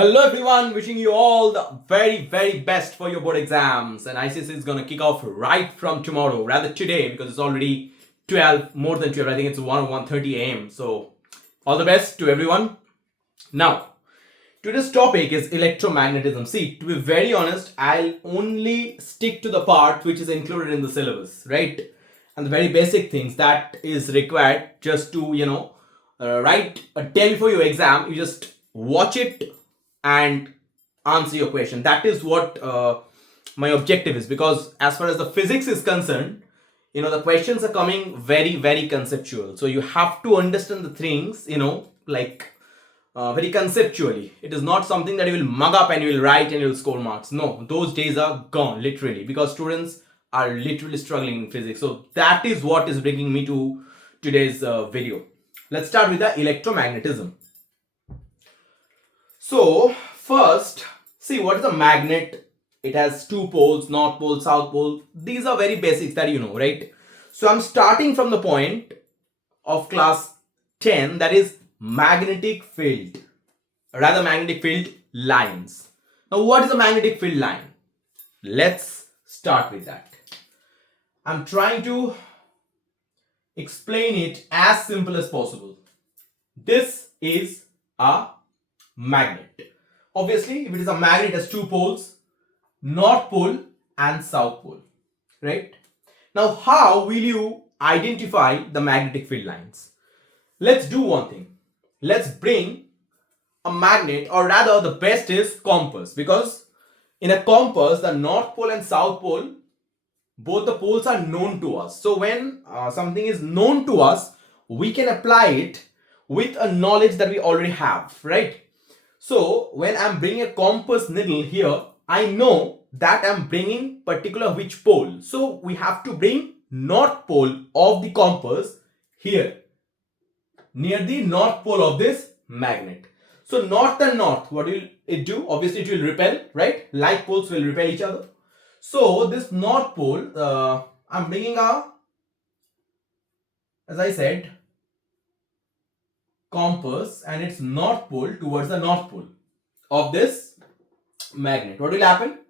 Hello everyone, wishing you all the very best for your board exams. And ICSE is gonna kick off right from tomorrow, rather today, because it's already 12, more than 12. I think it's 1:30 a.m. So all the best to everyone. Now, today's topic is electromagnetism. See, to be very honest, I'll only stick to the part which is included in the syllabus, right? And the very basic things that is required just to, write a day before your exam. You just watch it and answer your question. That is what my objective is, because as far as the physics is concerned, the questions are coming very conceptual. So you have to understand the things, like very conceptually. It is not something that you will mug up and you will write and you will score marks. No, those days are gone, literally, because students are literally struggling in physics. So that is what is bringing me to today's video. Let's start with the electromagnetism. So first, see, what is a magnet? It has two poles, north pole, south pole. These are very basics that you know, right? So I'm starting from the point of class 10, that is magnetic field, rather magnetic field lines. Now what is a magnetic field line? Let's start with that. I'm trying to explain it as simple as possible. This is a magnet. Obviously, if it is a magnet, it has two poles, north pole and south pole, right? Now, how will you identify the magnetic field lines? Let's do one thing. Let's bring a magnet, or rather the best is compass, because in a compass, the north pole and south pole, both the poles are known to us. So when something is known to us, we can apply it with a knowledge that we already have, right? So when I'm bringing a compass needle here, I know that I'm bringing particular which pole. So we have to bring north pole of the compass here, near the north pole of this magnet. So north and north, what will it do? Obviously it will repel, right? Like poles will repel each other. So this north pole, I'm bringing as I said, compass and its north pole towards the north pole of this magnet. What will happen?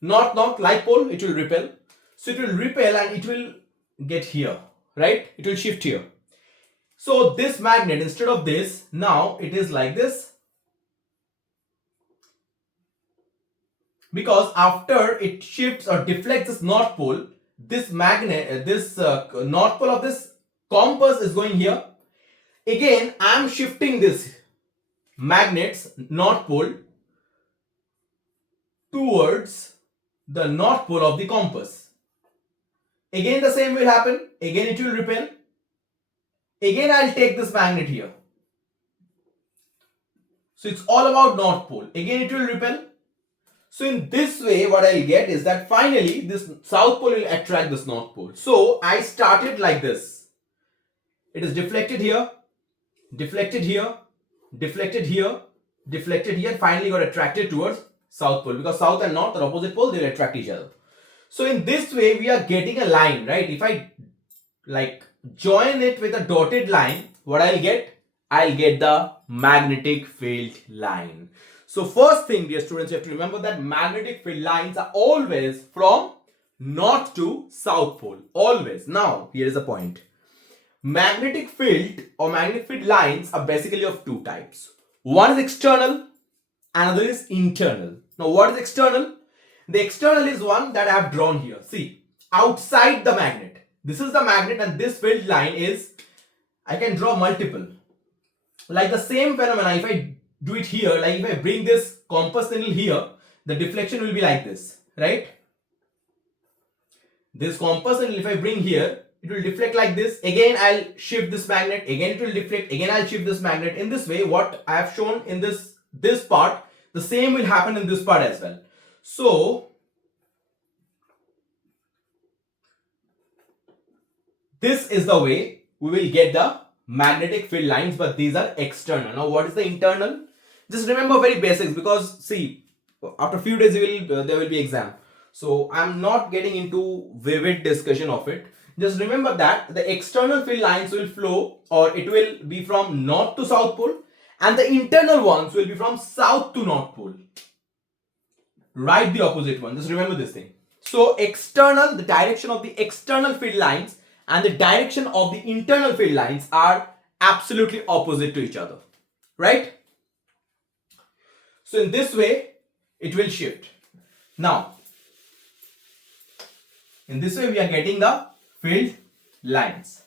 North like pole, it will repel. So it will repel and it will get here, right? It will shift here. So this magnet, instead of this, now it is like this, because after it shifts or deflects this north pole, this magnet, this north pole of this compass is going here. Again, I am shifting this magnet's north pole towards the north pole of the compass. Again, the same will happen. Again, it will repel. Again, I'll take this magnet here. So it's all about north pole. Again, it will repel. So in this way, what I'll get is that finally this south pole will attract this north pole. So I started like this. It is deflected here, deflected here, deflected here, deflected here, and finally got attracted towards south pole, because south and north are opposite poles, they will attract each other. So in this way, we are getting a line, right? If I like join it with a dotted line, what I'll get? I'll get the magnetic field line. So first thing, dear students, you have to remember that magnetic field lines are always from north to south pole, always. Now, here is a point. Magnetic field or magnetic field lines are basically of two types. One is external, another is internal. Now, what is external? The external is one that I have drawn here. See, outside the magnet. This is the magnet and this field line is, I can draw multiple. Like the same phenomena, if I do it here, like if I bring this compass needle here, the deflection will be like this, right? This compass needle, if I bring here, it will deflect like this. Again, I'll shift this magnet. Again, it will deflect. Again, I'll shift this magnet. In this way, what I have shown in this part, the same will happen in this part as well. So this is the way we will get the magnetic field lines, but these are external. Now, what is the internal? Just remember very basics, because see, after a few days there will be exam. So I'm not getting into vivid discussion of it. Just remember that the external field lines will flow, or it will be from north to south pole, and the internal ones will be from south to north pole. Write the opposite one. Just remember this thing. So external, the direction of the external field lines and the direction of the internal field lines are absolutely opposite to each other. Right? So in this way, it will shift. Now, in this way, we are getting the field lines.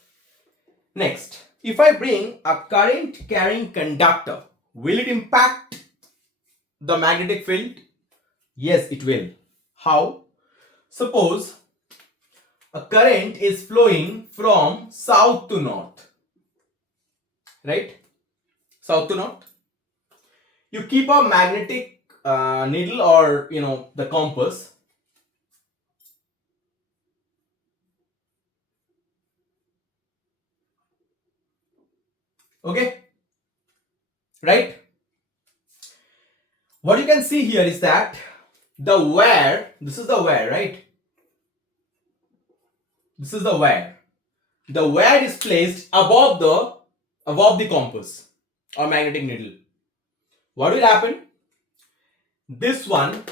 Next, if I bring a current carrying conductor, will it impact the magnetic field? Yes, it will. How? Suppose a current is flowing from south to north. Right? South to north. You keep a magnetic needle or the compass. Okay? Right? What you can see here is that the wire, this is the wire, right? This is the wire. The wire is placed above the compass or magnetic needle. What will happen? This one,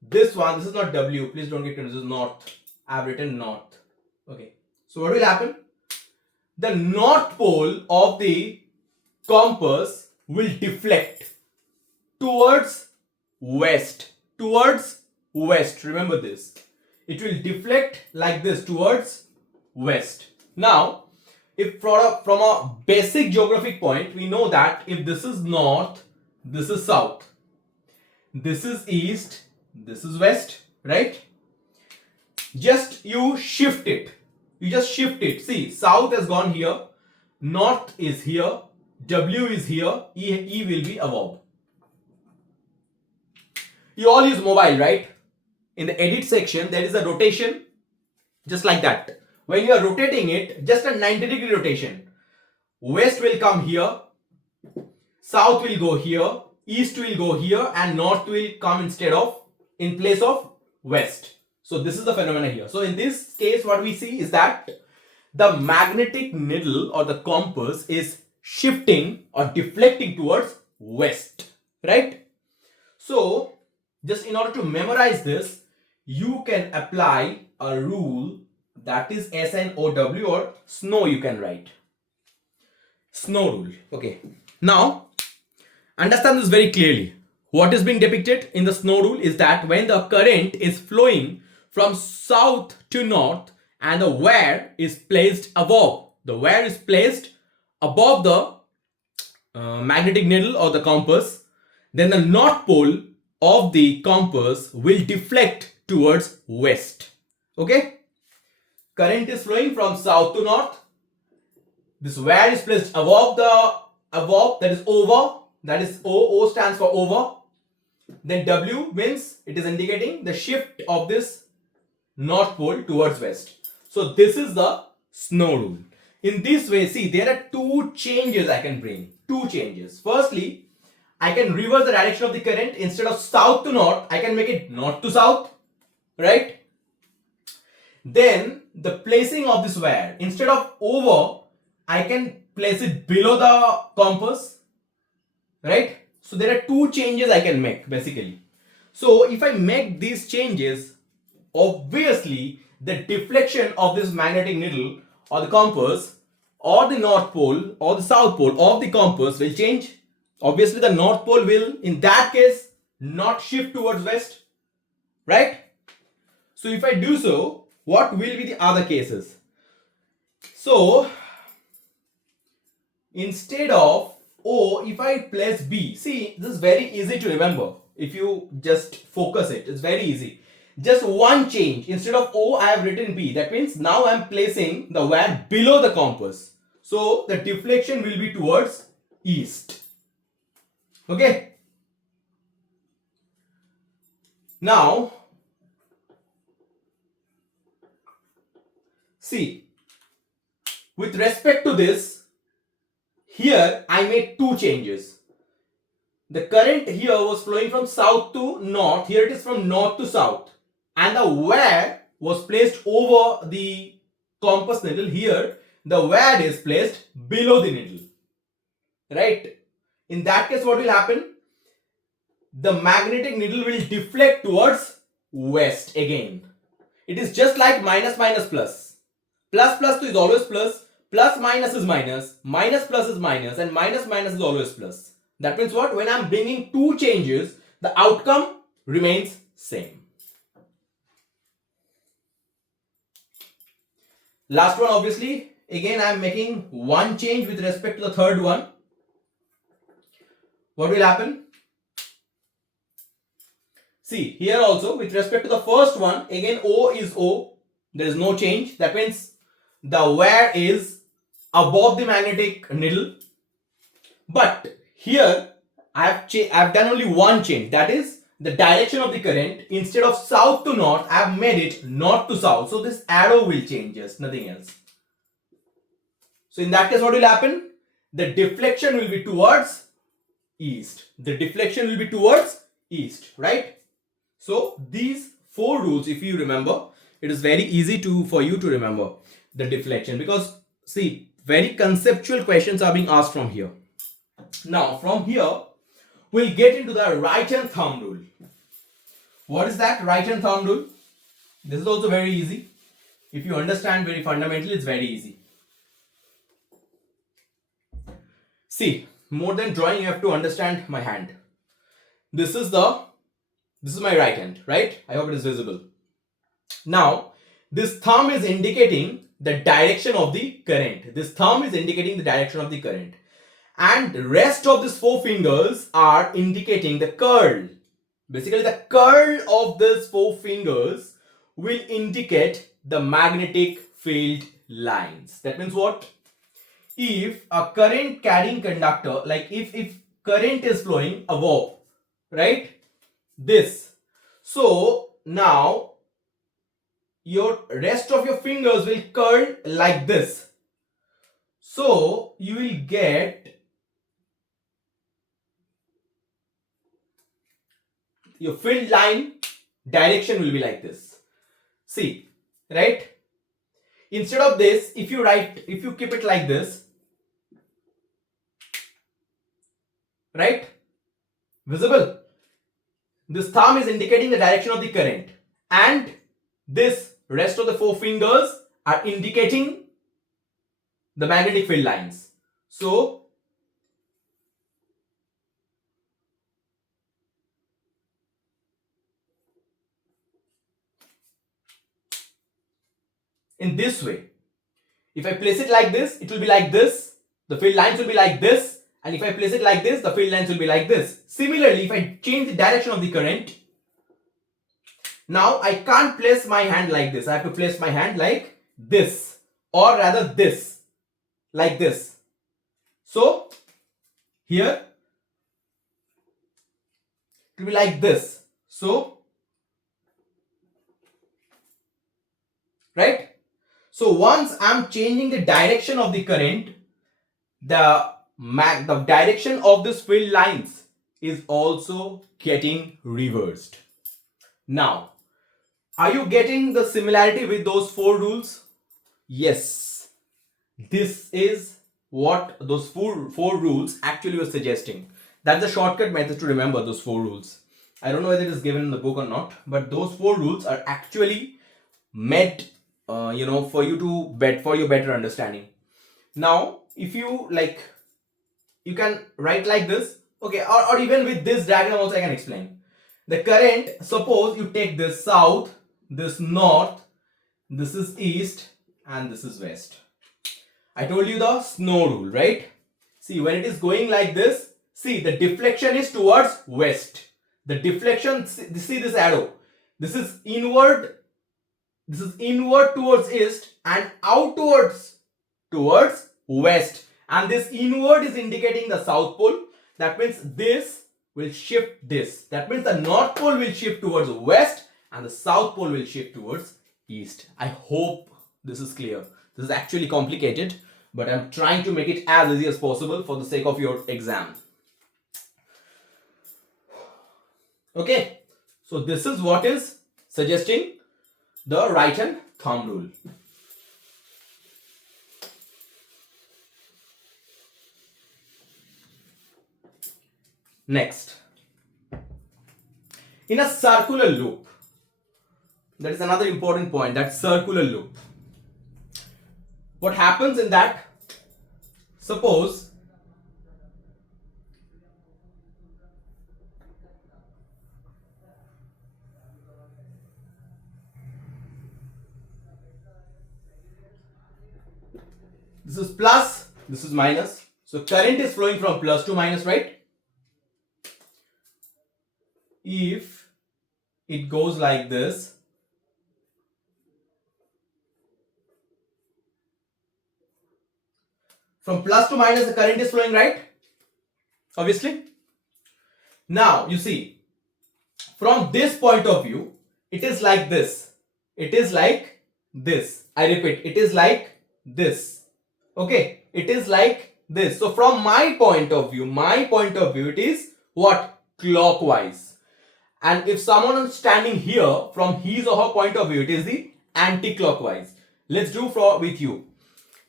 this is not W. Please don't get confused. This is north. I have written north. Okay. So what will happen? The north pole of the compass will deflect towards west. Towards west. Remember this. It will deflect like this towards west. Now, if from a basic geographic point, we know that if this is north, this is south. This is east, this is west, right? Just you shift it. You just shift it. See, south has gone here, north is here, W is here, E will be above. You all use mobile, right? In the edit section, there is a rotation, just like that. When you are rotating it, just a 90-degree rotation. West will come here, south will go here, east will go here, and north will come in place of west. So this is the phenomena here. So in this case, what we see is that the magnetic needle or the compass is shifting or deflecting towards west, right? So just in order to memorize this, you can apply a rule that is SNOW, or snow you can write. Snow rule. Okay. Now, understand this very clearly. What is being depicted in the snow rule is that when the current is flowing from south to north and the wire is placed above, the magnetic needle or the compass, then the north pole of the compass will deflect towards west. Okay? Current is flowing from south to north. This wire is placed above, that is over. That is O stands for over. Then W means it is indicating the shift of this north pole towards west. So this is the snow rule. In this way, see, there are two changes I can bring. Two changes. Firstly, I can reverse the direction of the current. Instead of south to north, I can make it north to south. Right? Then the placing of this wire, instead of over, I can place it below the compass. Right? So there are two changes I can make basically. So if I make these changes, obviously the deflection of this magnetic needle or the compass or the north pole or the south pole of the compass will change. Obviously the north pole will in that case not shift towards west. Right? So if I do so, what will be the other cases? So instead of O, if I place B, see, this is very easy to remember. If you just focus it, it's very easy. Just one change. Instead of O, I have written B. That means now I am placing the wire below the compass. So the deflection will be towards east. Okay. Now, see, with respect to this, here I made two changes. The current here was flowing from south to north. Here it is from north to south. And the wire was placed over the compass needle. Here the wire is placed below the needle. Right? In that case, what will happen? The magnetic needle will deflect towards west again. It is just like minus minus plus. Plus plus is always plus. Plus minus is minus. Minus plus is minus. And minus minus is always plus. That means what? When I'm bringing two changes, the outcome remains same. Last one, obviously. Again, I'm making one change with respect to the third one. What will happen? See, here also, with respect to the first one, again O is O. There is no change. That means the wear is above the magnetic needle. But here, I've done only one change. That is the direction of the current. Instead of south to north, I've made it north to south. So this arrow will change, just nothing else. So in that case, what will happen? The deflection will be towards east. The deflection will be towards east, right? So these four rules, if you remember, it is very easy for you to remember the deflection, because see, very conceptual questions are being asked from here. Now from here, we'll get into the right-hand thumb rule. What is that right-hand thumb rule? This is also very easy. If you understand very fundamentally, it's very easy. See, more than drawing, you have to understand my hand. This is my right hand, right? I hope it is visible. Now, this thumb is indicating the direction of the current. This thumb is indicating the direction of the current. And the rest of these four fingers are indicating the curl. Basically, the curl of these four fingers will indicate the magnetic field lines. That means what? If a current carrying conductor, like if current is flowing above, right? This. So now your rest of your fingers will curl like this. So you will get your field line direction will be like this. See, right? Instead of this, if you keep it like this, right? Visible? This thumb is indicating the direction of the current, and this rest of the four fingers are indicating the magnetic field lines. So in this way, if I place it like this, it will be like this. The field lines will be like this. And if I place it like this, the field lines will be like this. Similarly, if I change the direction of the current, now I can't place my hand like this. I have to place my hand like this, or rather this, like this. So here it will be like this. So, right? So once I'm changing the direction of the current, the direction of this field lines is also getting reversed. Now, are you getting the similarity with those four rules? Yes. This is what those four rules actually were suggesting. That's the shortcut method to remember those four rules. I don't know whether it is given in the book or not, but those four rules are actually meant, for you to for your better understanding. Now, if you like, you can write like this, okay, or even with this diagram also I can explain. The current, suppose you take this south, this north, this is east, and this is west. I told you the snow rule, right? See, when it is going like this, see, the deflection is towards west. The deflection, see this arrow. This is inward towards east and outwards towards west. And this inward is indicating the south pole. That means this will shift this. That means the north pole will shift towards west and the south pole will shift towards east. I hope this is clear. This is actually complicated, but I'm trying to make it as easy as possible for the sake of your exam. Okay, so this is what is suggesting the right hand thumb rule. Next, in a circular loop, that is another important point, that circular loop. What happens in that? Suppose this is plus, this is minus. So current is flowing from plus to minus, right? If it goes like this, from plus to minus the current is flowing, right? Obviously. Now you see, from this point of view, it is like this. It is like this. I repeat, it is like this. Okay, it is like this. So from my point of view, it is what? Clockwise. And if someone is standing here, from his or her point of view, it is the anti-clockwise. Let's do with you.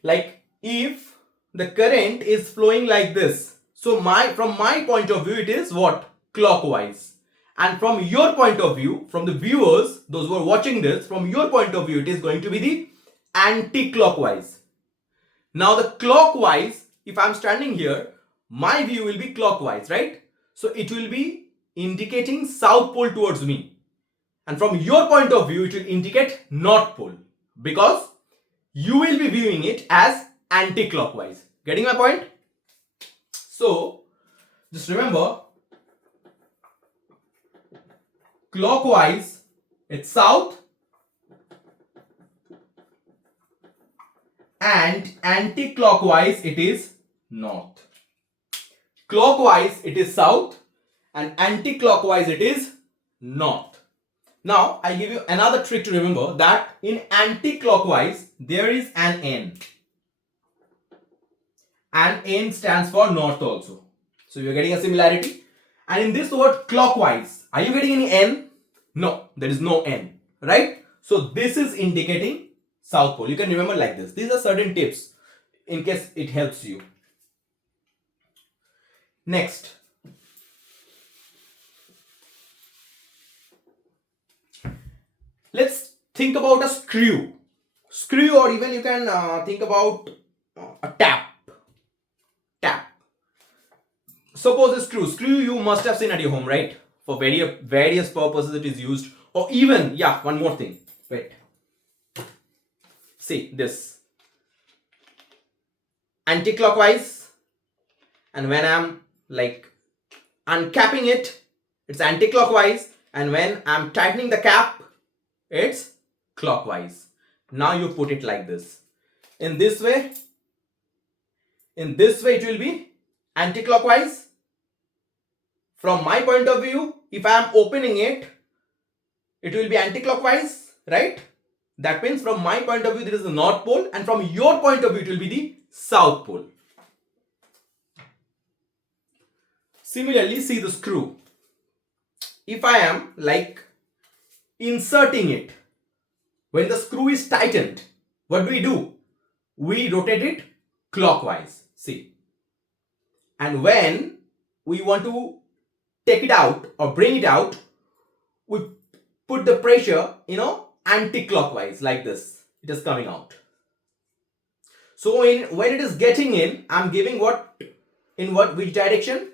Like if the current is flowing like this, so from my point of view, it is what? Clockwise. And from your point of view, from the viewers, those who are watching this, from your point of view, it is going to be the anti-clockwise. Now the clockwise, if I'm standing here, my view will be clockwise, right? So it will be indicating south pole towards me. And from your point of view, it will indicate north pole, because you will be viewing it as anti-clockwise. Getting my point? So just remember, clockwise it's south and anti-clockwise it is north. Clockwise it is south and anti-clockwise it is north. Now I give you another trick to remember, that in anti-clockwise there is an N. And N stands for north also. So you're getting a similarity. And in this word clockwise, are you getting any N? No, there is no N, right? So this is indicating south pole. You can remember like this. These are certain tips in case it helps you. Next, let's think about a screw. Screw, or even you can think about a tap. Suppose a screw you must have seen at your home, right? For various purposes it is used. Or even, yeah, one more thing. Wait. See this. Anti-clockwise. And when I'm like uncapping it, it's anti-clockwise. And when I'm tightening the cap, it's clockwise. Now you put it like this. In this way it will be anti-clockwise. From my point of view, if I am opening it, it will be anti-clockwise, right? That means from my point of view, there is the north pole, and from your point of view, it will be the south pole. Similarly, see the screw. If I am like inserting it, when the screw is tightened, what do? We rotate it clockwise. See. And when we want to take it out or bring it out, we put the pressure, anti-clockwise like this. It is coming out. So when it is getting in, I'm giving which direction?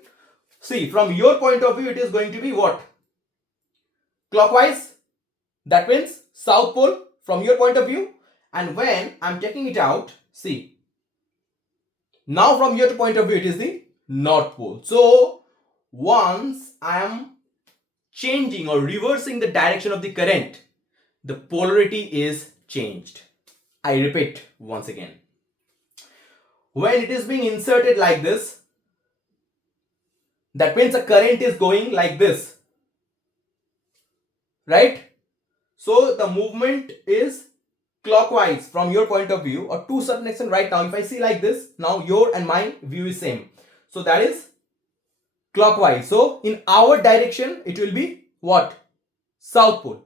See, from your point of view, it is going to be what? Clockwise. That means south pole from your point of view. And when I'm taking it out, see, now from your point of view, it is the north pole. So once I am changing or reversing the direction of the current, the polarity is changed. I repeat once again. When it is being inserted like this, that means the current is going like this, right? So the movement is clockwise from your point of view, or to a certain extent. Right now, if I see like this, now your and my view is same. So that is clockwise. So in our direction, it will be what? South pole.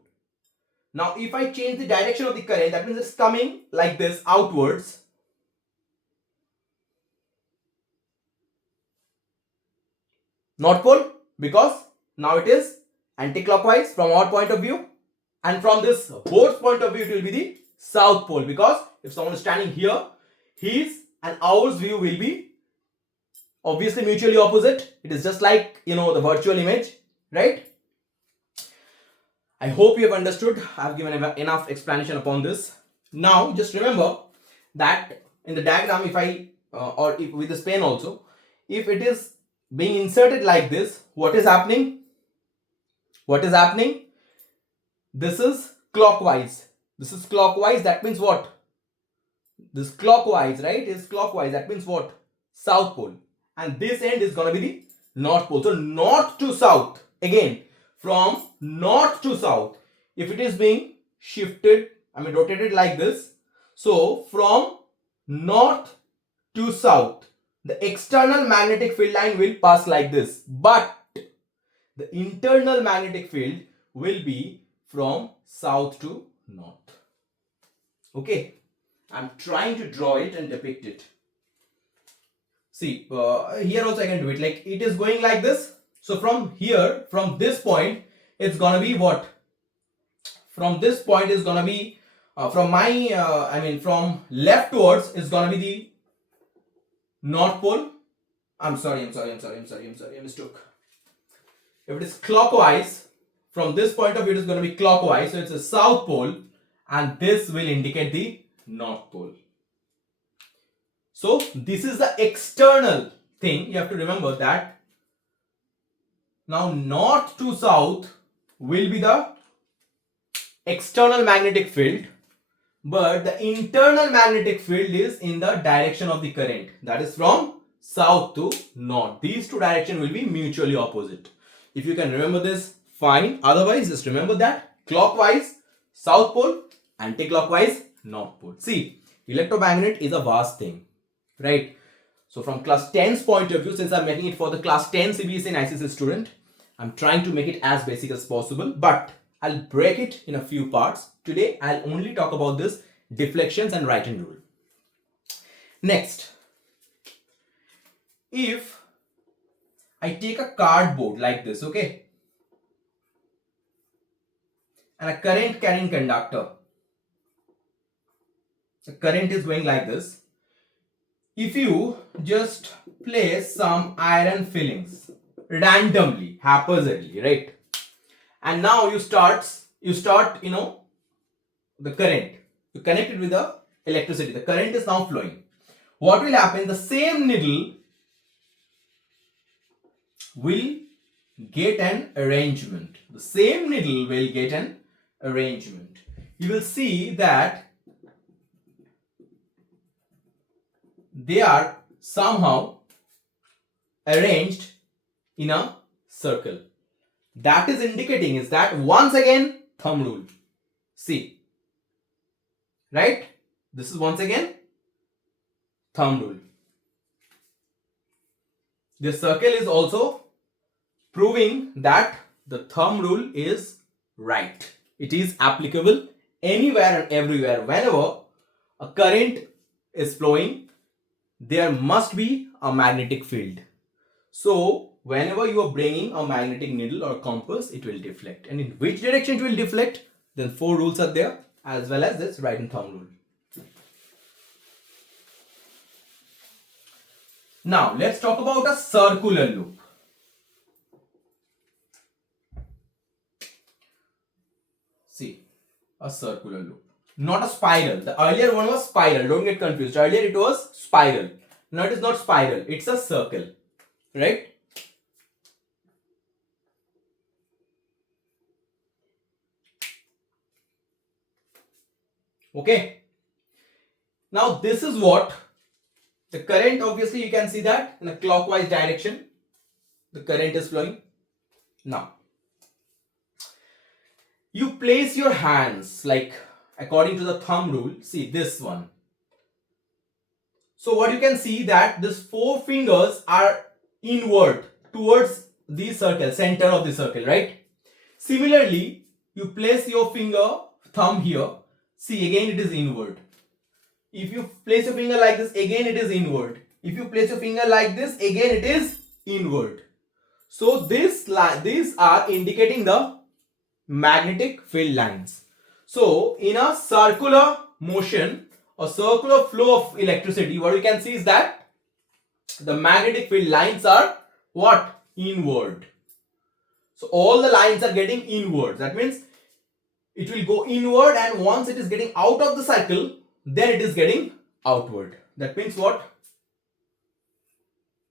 Now if I change the direction of the current, that means it's coming like this outwards. North pole. because now it is anti-clockwise from our point of view, and from this board's point of view it will be the south pole, because if someone is standing here, his and ours view will be obviously mutually opposite. It is just like, you know, the virtual image, right? I hope you have understood. I have given enough explanation upon this. Now just remember that in the diagram, if I or if with this pen also, if it is being inserted like this, what is happening? What is happening? This is clockwise. This is clockwise. That means what? This clockwise, right? Is clockwise. That means what? South pole. And this end is going to be the north pole. So north to south. Again, from north to south. If it is being shifted, rotated like this. So from north to south, the external magnetic field line will pass like this. But the internal magnetic field will be from south to north. Okay. I'm trying to draw it and depict it. See, here also I can do it. Like it is going like this. So from here, from this point, it's gonna be what? From this point is gonna be from my from left towards is gonna be the north pole. I mistook. If it is clockwise, from this point of view, it is going to be clockwise. So it's a south pole, and this will indicate the north pole. So this is the external thing. You have to remember that. Now north to south will be the external magnetic field, but the internal magnetic field is in the direction of the current. That is from south to north. These two directions will be mutually opposite. If you can remember this, fine. Otherwise, just remember that clockwise, south pole, anti-clockwise, north pole. See, electromagnet is a vast thing, right? So from class 10's point of view, since I'm making it for the class 10 CBSE and ICSE student, I'm trying to make it as basic as possible, but I'll break it in a few parts. Today, I'll only talk about this deflections and Righthand rule. Next, if I take a cardboard like this, okay, and a current carrying conductor, the current is going like this. If you just place some iron fillings randomly, haphazardly, right, and now you start, the current, you connect it with the electricity, the current is now flowing. What will happen? The same needle will get an arrangement. The same needle will get an arrangement. You will see that they are somehow arranged in a circle. That is indicating is that once again thumb rule. See, right? This is once again thumb rule. This circle is also proving that the thumb rule is right. It is applicable anywhere and everywhere. Whenever a current is flowing, there must be a magnetic field. So whenever you are bringing a magnetic needle or compass, it will deflect. And in which direction it will deflect? Then 4 rules are there, as well as this right and thumb rule. Now let's talk about a circular loop. See, a circular loop, not a spiral. The earlier one was spiral. Don't get confused. Earlier it was spiral. Now it is not spiral. It's a circle, right? Okay. Now this is what the current, obviously you can see that in a clockwise direction the current is flowing. Now you place your hands like according to the thumb rule. See this one. So what you can see that these 4 fingers are inward towards the circle, center of the circle, right? Similarly, you place your thumb here. See, again it is inward. If you place your finger like this, again it is inward. If you place your finger like this, again it is inward. So these are indicating the magnetic field lines. So in a circular motion, a circular flow of electricity, what we can see is that the magnetic field lines are what? Inward. So all the lines are getting inward. That means it will go inward, and once it is getting out of the cycle, then it is getting outward. That means what?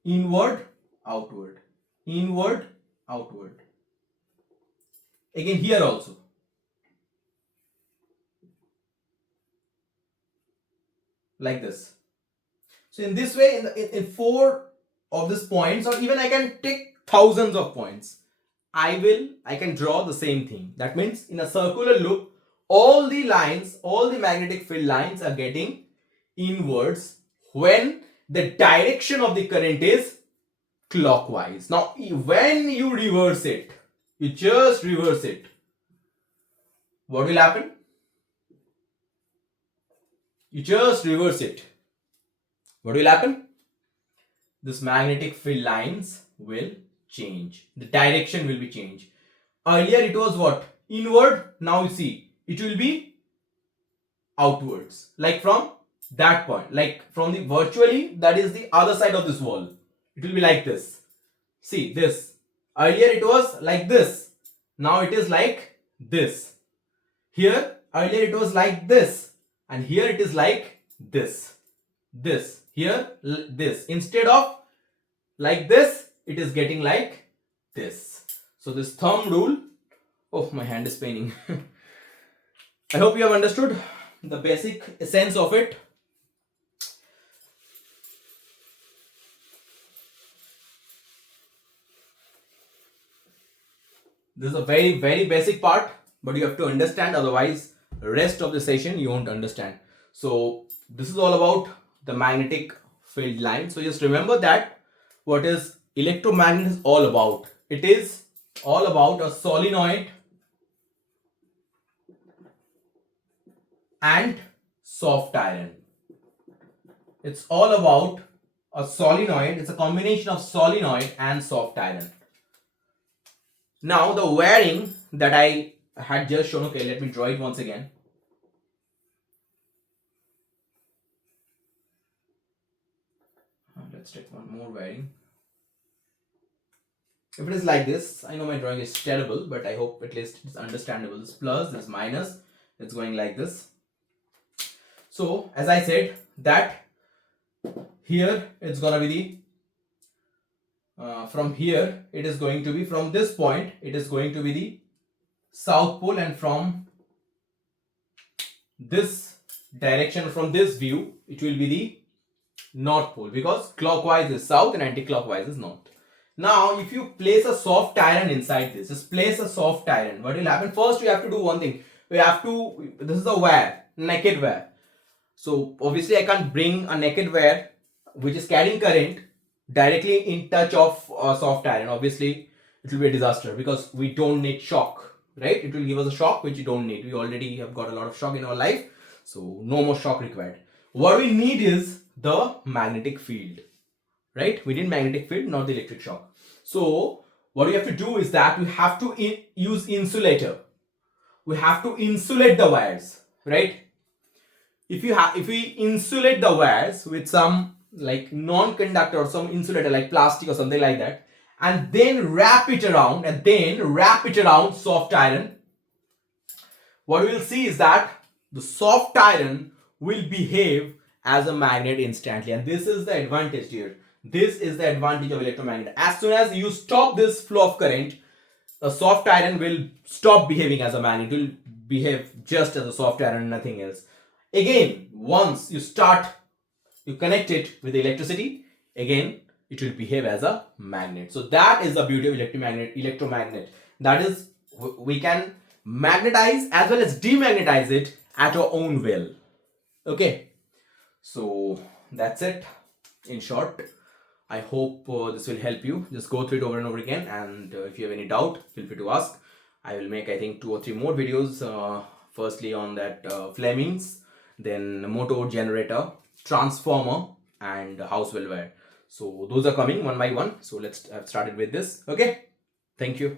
Inward, outward. Inward, outward. Again here also. Like this. So in this way, in 4 of these points, or even I can take thousands of points, I can draw the same thing. That means in a circular loop, all the lines, all the magnetic field lines are getting inwards when the direction of the current is clockwise. Now, when you reverse it, you just reverse it, what will happen? You just reverse it. What will happen? This magnetic field lines will change. The direction will be changed. Earlier it was what? Inward. Now you see, it will be outwards. Like from that point. Like from the virtually, that is the other side of this wall. It will be like this. See this. Earlier it was like this. Now it is like this. Here, earlier it was like this. And here it is like this. This. Here, this. Instead of like this, it is getting like this. So this thumb rule. Oh, my hand is paining. I hope you have understood the basic essence of it. This is a very, very basic part, but you have to understand, otherwise rest of the session you won't understand. So this is all about the magnetic field line. So just remember that what is electromagnet is all about. It is all about a solenoid and soft iron. It's all about a solenoid. It's a combination of solenoid and soft iron. Now the wiring that I had just shown, okay, let me draw it once again. Let's take one more wiring. If it is like this, I know my drawing is terrible, but I hope at least it's understandable. This plus, this minus, it's going like this. So as I said that here it's gonna be the from here it is going to be, from this point it is going to be the south pole, and from this direction, from this view, it will be the north pole, because clockwise is south and anti-clockwise is north. Now if you place a soft iron inside this, just place a soft iron, what will happen? First you have to do one thing. We have to, this is a wire, naked wire. So obviously I can't bring a naked wire which is carrying current directly in touch of soft iron. Obviously it will be a disaster, because we don't need shock, right? It will give us a shock which you don't need. We already have got a lot of shock in our life, so no more shock required. What we need is the magnetic field, right? We need magnetic field, not the electric shock. So what we have to do is that we have to use insulator. We have to insulate the wires, right? If we insulate the wires with some like non-conductor or some insulator like plastic or something like that, and then wrap it around soft iron, what we will see is that the soft iron will behave as a magnet instantly. And this is the advantage here. This is the advantage of electromagnet. As soon as you stop this flow of current, the soft iron will stop behaving as a magnet. It will behave just as a soft iron and nothing else. Again, once you connect it with the electricity, again it will behave as a magnet. So that is the beauty of electromagnet. That is, we can magnetize as well as demagnetize it at our own will. Okay, so that's it in short. I hope this will help you. Just go through it over and over again, and if you have any doubt, feel free to ask. I will make, I think, 2 or 3 more videos. Firstly on that Fleming's, then motor, generator, transformer, and house wire. So those are coming one by one. So let's have started with this. Okay. Thank you.